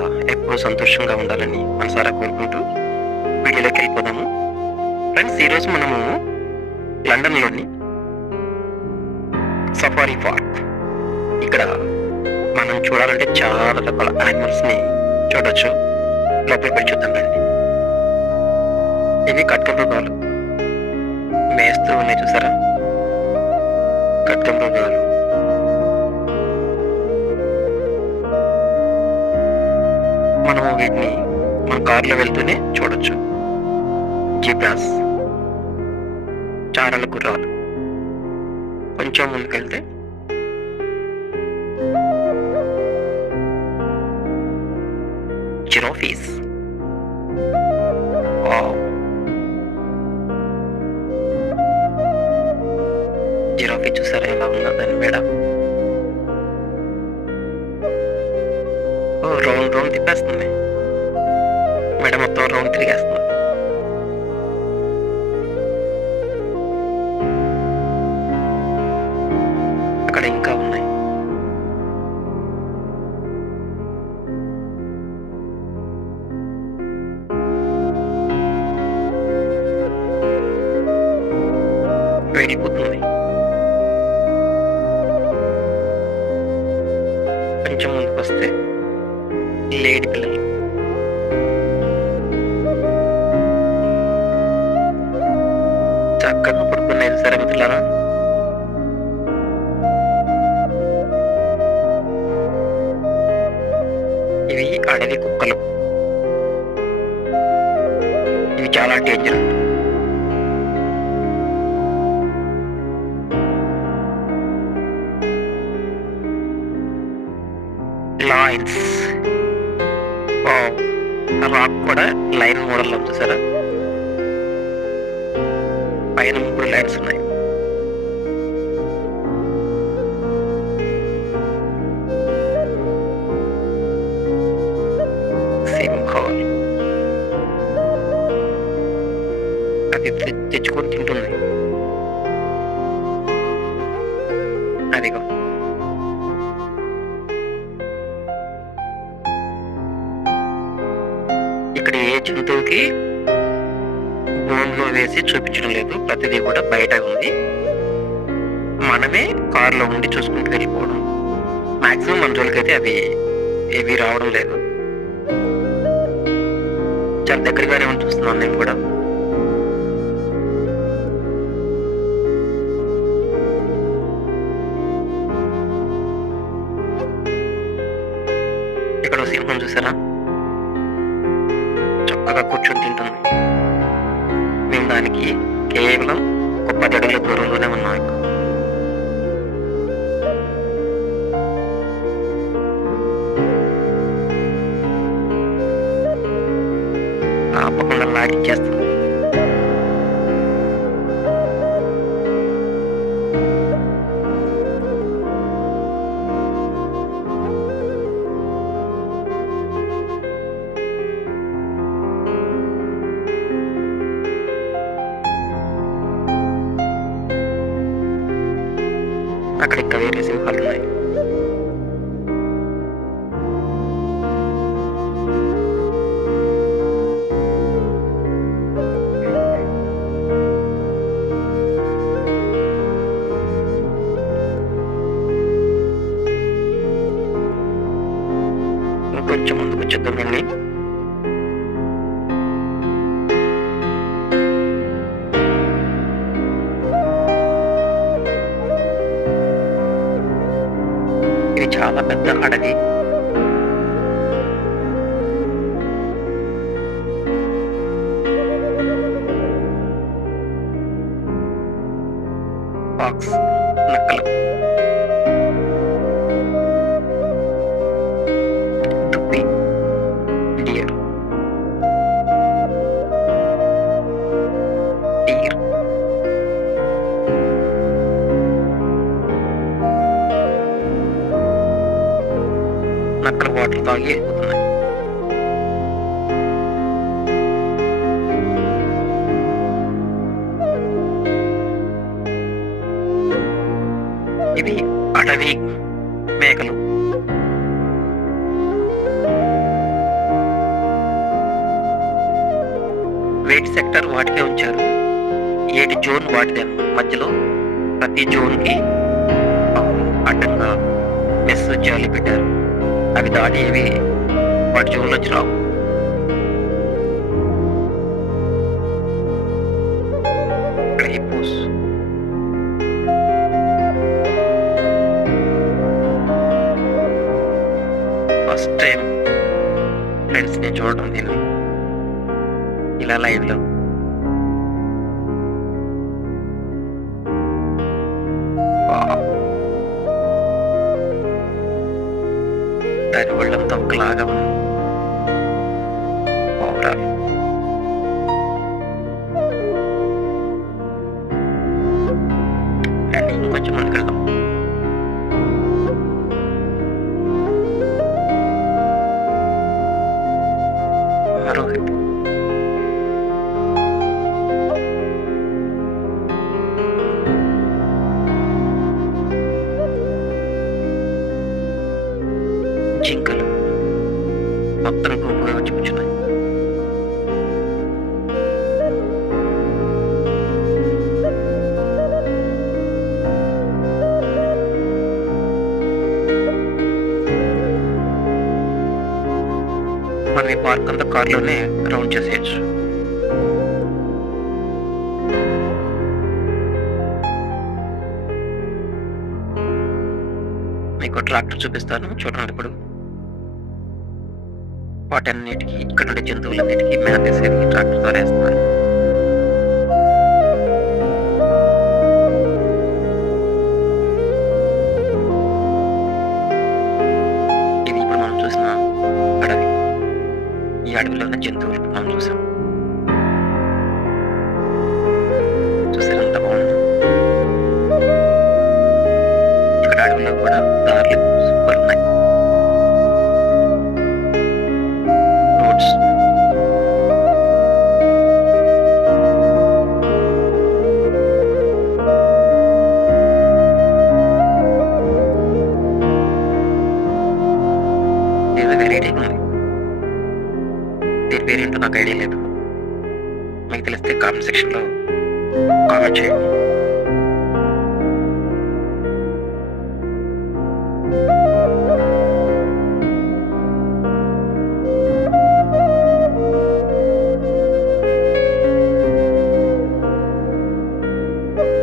మీరందరూ కూడా సంతోషంగా ఉండాలని మనసారా కోరుకుంటూ వీడియోలోకి వెళ్ళిపోదాము. ఫ్రెండ్స్ ఈరోజు మనము లండన్లోని సఫారీ పార్క్. ఇక్కడ మనం చూడాలంటే చాలా రకాల యానిమల్స్ని చూడొచ్చు. లోపలికి వెళ్ళి చూద్దాం రండి. ఇవి కట్కమృగాలు మేస్తూ ఉన్నాయి చూసారా? కట్కమృగాలు మనము వీటిని మన కార్లో వెళ్తూనే చూడొచ్చు. జిబ్రాస్ చారల గుర్రాలు కొంచెం ముందుకెళ్తే జిరాఫీస్. జిరాఫీ చూసారా ఎలా ఉందో దాని మేడ. తిప్పేస్తుంది. మెడ మొత్తం రౌండ్ తిరిగేస్తుంది. అక్కడ ఇంకా చక్కగా పడుకున్నాయి సరే మిత్రులారా ఇవి అడవి కుక్కలు ఇవి చాలా డేంజర్ లైన్స్ రాక్ కూడా లైన్ మోడల్ చూసారా పైన మూడు లైట్స్ ఉన్నాయి. సింహాలు అది తెచ్చుకొని తింటుంది. అదిగో. ఇక్కడ ఏ జంతువుకి బోన్లో వేసి చూపించడం లేదు. ప్రతిదీ కూడా బయట ఉంది. మనమే కార్లో ఉండి చూసుకుంటూ వెళ్ళిపోవడం. మాక్సిమం మన రోజులకైతే అవి ఏవి రావడం లేదు. చాలా దగ్గరగానే ఉండి చూస్తున్నాను నేను కూడా. ఇక్కడ సింహం చూసారా? చక్కగా కూర్చొని తింటుంది. కేవలం ఒక పది అడుగుల దూరంలోనే అక్కడ ఇంకా వేరే సింహాలు ఉన్నాయి ఇంకొంచెం ముందుకు వచ్చేద్దామండి ఇది చాలా పెద్ద అడవి. ఫాక్స్ నక్కలు. నక్కల వాటర్ తాగి. వెళ్ళిపోతున్నాయి ఇది అడవి మేకలు. వెయిట్ సెక్టర్ వాటికే ఉంచారు. ఏటి జోన్ వాటిదే. మధ్యలో ప్రతి జోన్కి అడ్డంగా మెస్ జాలి పెట్టారు. అవి దాటి ఏవి వాటి జోన్లో రావు ఇక్కడ ఫస్ట్ టైం ఫ్రెండ్స్ నేను. చూడడం నేను ఇలా లైవ్ దాని ఒళ్ళంతా ఒకలాగా ఉంది. ఓవరాల్ అండ్ ఇంకొంచెం ముందుకెళ్దాం. పార్క్ అంతా కార్లోనే రౌండ్ చేసేయచ్చు. మీకు ట్రాక్టర్ చూపిస్తాను చూడండి ఇప్పుడు. వాటన్నిటికీ ఇక్కడ ఉండే జంతువులన్నిటికీ మేత వేసేది ట్రాక్టర్ ద్వారా వేస్తున్నారు. ఏదో వెరైటీగా ఉంది దీని పేరేంటో నాకు ఐడియా లేదు. మీకు తెలిస్తే కామెంట్ సెక్షన్లో కామెంట్ చేయండి. thank you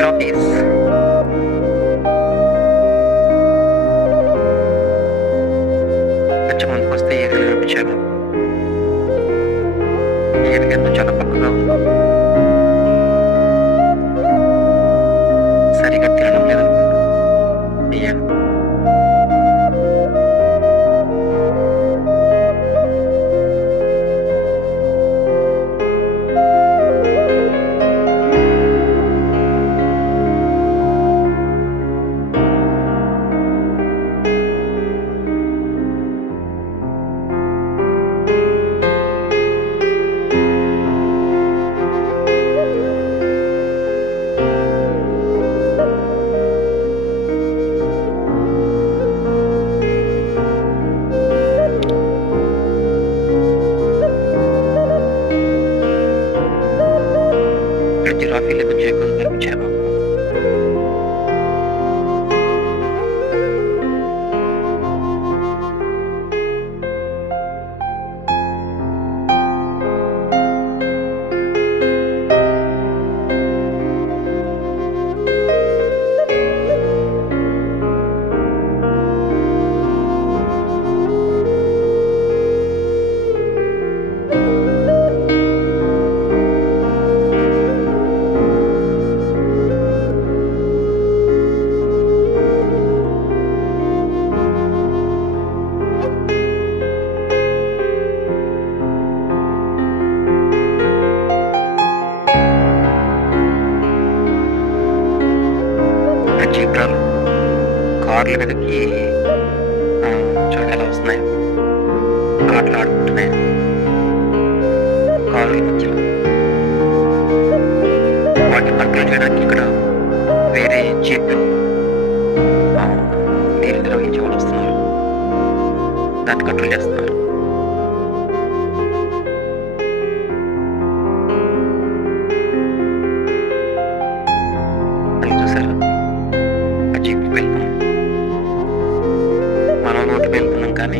జిరాఫీస్ కలర్లు వెతికి చూడండి వస్తున్నాయి ఆటలు ఆడుకుంటున్నాయి కాలువల మధ్యలో వాటిని కంట్రోల్ చేయడానికి ఇక్కడ వేరే చెట్లు నీళ్ళు నిర్వహించే వాళ్ళు వస్తున్నారు దాన్ని కట్టలు చేస్తున్నారు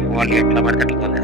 igual que la marca Nikon